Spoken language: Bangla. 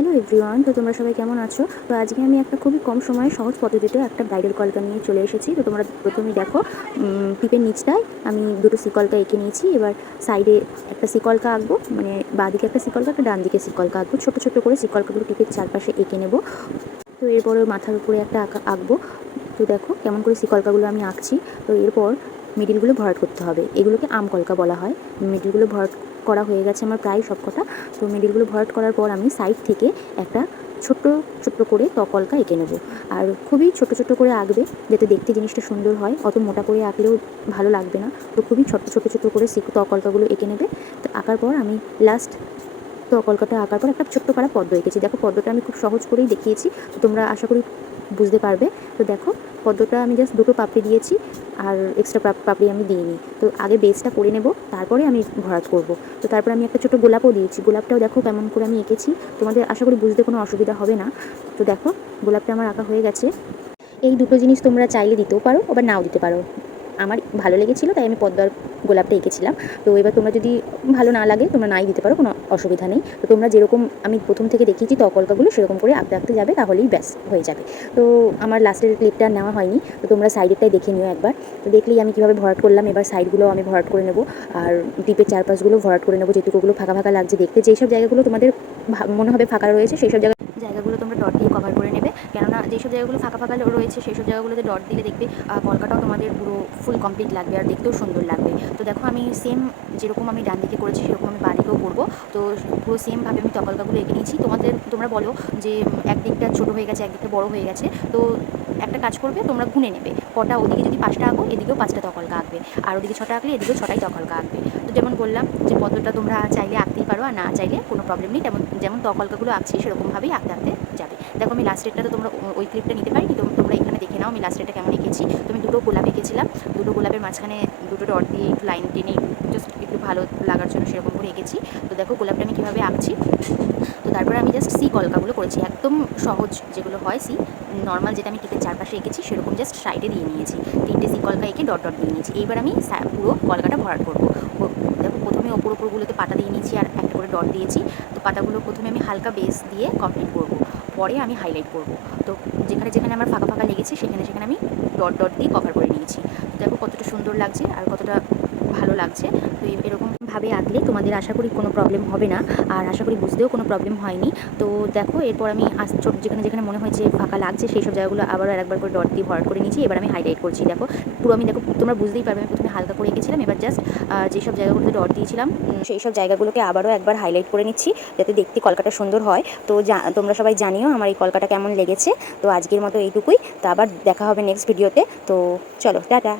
হ্যালো এভরিওয়ান, তো তোমরা সবাই কেমন আছো? তো আজকে আমি একটা খুবই কম সময়ে সহজ পদ্ধতিতে একটা ব্রাইডাল কলকা নিয়ে চলে এসেছি। তো তোমরা প্রথমেই দেখো, টিপের নিচটায় আমি দুটো সিকলকা এঁকে নিয়েছি। এবার সাইডে একটা সিকলকা আঁকবো, মানে বাঁদিকে একটা সিকলকা, একটা ডান দিকে সিকলকা আঁকবো। ছোটো ছোটো করে সিকলকাগুলো টিপের চারপাশে এঁকে নেব। তো এরপরে মাথার উপরে একটা আঁকবো। তো দেখো কেমন করে সিকলকাগুলো আমি আঁকছি। তো এরপর মিডিলগুলো ভরাট করতে হবে। এগুলোকে আম কলকা বলা হয়। মিডিলগুলো ভরাট করা হয়ে গেছে আমার প্রায় সব কটা। তো মিডিলগুলো ভরাট করার পর আমি সাইড থেকে একটা ছোট্ট ছোট্ট করে তকলকা এঁকে নেব। আর খুবই ছোট ছোট করে আঁকবে, যাতে দেখতে জিনিসটা সুন্দর হয়। অত মোটা করে আঁকলেও ভালো লাগবে না। তো খুবই ছোট ছোট করে তকলকাগুলো এঁকে নেবে। তো আঁকার পর আমি লাস্ট তকলকাটা আঁকার পর একটা ছোট্ট পাড়া পদ্ম এঁকেছি। দেখো পদ্মটা আমি খুব সহজ করেই দেখিয়েছি, তো তোমরা আশা করি বুঝতে পারবে। তো দেখো পদ্মটা আমি জাস্ট দুটো পাপড়ি দিয়েছি, আর এক্সট্রা পাপড়ি আমি দিইনি। তো আগে বেসটা করে নেব, তারপরে আমি ভরাট করব। তো তারপরে আমি একটা ছোটো গোলাপও দিয়েছি। গোলাপটাও দেখো কেমন করে আমি এঁকেছি, তোমাদের আশা করি বুঝতে কোনো অসুবিধা হবে না। তো দেখো গোলাপটা আমার আঁকা হয়ে গেছে। এই দুটো জিনিস তোমরা চাইলে দিতেও পারো, আবার নাও দিতে পারো। আমার ভালো লেগেছিলো তাই আমি পদ্মার গোলাপটা এঁকেছিলাম। তো এবার তোমরা যদি ভালো না লাগে তোমরা নাই দিতে পারো, কোনো অসুবিধা নেই। তো তোমরা যেরকম আমি প্রথম থেকে দেখিয়েছি তকলকাগুলো সেরকম করে আঁকতে আঁকতে যাবে, তাহলেই ব্যাস হয়ে যাবে। তো আমার লাস্টের ক্লিপটা নেওয়া হয়নি, তো তোমরা সাইডেরটাই দেখে নিও একবার। তো দেখলেই আমি কীভাবে ভরাট করলাম। এবার সাইডগুলো আমি ভরাট করে নেবো, আর টিপের চারপাশগুলো ভরাট করে নেবো। যেটুকুগুলো ফাঁকা ফাঁকা লাগছে দেখতে, যেই সব জায়গাগুলো তোমাদের মনে হবে ফাঁকা রয়েছে সেই সব জায়গাগুলো তোমরা ডট দিয়ে কভার করে নেবে। কেননা যেসব জায়গাগুলো ফাঁকা ফাঁকা রয়েছে সেই সব জায়গাগুলোতে ডট দিলে দেখবে কলকাটাও তোমাদের পুরো ফুল কমপ্লিট লাগবে, আর দেখতেও সুন্দর লাগবে। তো দেখো আমি সেম যেরকম আমি ডান দিকে করেছি সেরকম আমি বাঁ দিকেও করবো। তো পুরো সেমভাবে আমি তকলকাগুলো এঁকে নিয়েছি। তোমরা বলো যে একদিকটা ছোটো হয়ে গেছে, একদিকটা বড়ো হয়ে গেছে। তো একটা কাজ করবে, তোমরা গুনে নেবে কটা। ওদিকে যদি 5টা আঁকো এদিকেও 5টা তকলকা আঁকবে, আর ওদিকে 6টা আঁকলে এদিকেও 6টাই তকলকা আঁকবে। তো যেমন বললাম যে পদ্মটা তোমরা চাইলে আঁকতেই পারো, আর না চাইলে কোনো প্রবলেম নেই। যেমন তকলকাগুলো আঁকছি সেরকমভাবেই আঁকতে আঁকতে যাবে। দেখো আমি লাস্টেরটা তো তোমরা ওই ক্লিপটা নিতে পারিনি, তো তোমরা এখানে দেখে নাও আমি লাস্টেরটা কেমন এঁকেছি। তো আমি দুটো গোলাপ এঁকেছিলাম, দুটো গোলাপের মাঝখানে দুটো ডট দিয়ে একটু লাইন টেনে জাস্ট একটু ভালো লাগার জন্য সেরকম করে এঁকেছি। তো দেখো গোলাপটা আমি কীভাবে আঁকছি। তো তারপরে আমি জাস্ট সি কলকাগুলো করেছি, একদম সহজ যেগুলো হয় সি নর্মাল, যেটা আমি টিপের চারপাশে এঁকেছি সেরকম জাস্ট সাইডে দিয়ে নিয়েছি। 3টে সি কলকা এঁকে ডট ডট দিয়ে নিয়েছি। এইবার আমি পুরো কলকাটা ভরাট করবো। দেখো প্রথমে ওপরগুলোতে পাতা দিয়ে নিয়েছি আর একটা করে ডট দিয়েছি। তো পাতাগুলো প্রথমে আমি হালকা বেস দিয়ে কমপ্লিট করবো, পরে আমি হাইলাইট করবো। তো যেখানে যেখানে আমার ফাঁকা ফাঁকা লেগেছে সেখানে সেখানে আমি ডট ডট দিয়ে কভার করে নিয়েছি। তো দেখো কতটা সুন্দর লাগছে আর কতটা ভালো লাগছে। তো এরকমভাবে আঁকলে তোমাদের আশা করি কোনো প্রবলেম হবে না, আর আশা করি বুঝতেও কোনো প্রবলেম হয়নি। তো দেখো এরপর আমি যেখানে যেখানে মনে হয়েছে ফাঁকা লাগছে সেই সব জায়গাগুলো আবার আরেকবার করে ডট দিয়ে ভরাট করে নিয়েছি। এবার আমি হাইলাইট করছি। দেখো পুরো আমি দেখো তোমরা বুঝতেই পারবে, আমি প্রথমে হালকা করে এঁকেছিলাম, এবার জাস্ট যেসব জায়গাগুলোতে ডট দিয়েছিলাম সেই সব জায়গাগুলোকে আবারও একবার হাইলাইট করে নিচ্ছি, যাতে দেখতে কলকাটা সুন্দর হয়। তো তোমরা সবাই জানিও আমার এই কলকাটা কেমন লেগেছে। তো আজকের মতো এইটুকুই। তো আবার দেখা হবে নেক্সট ভিডিওতে। তো চলো টাটা।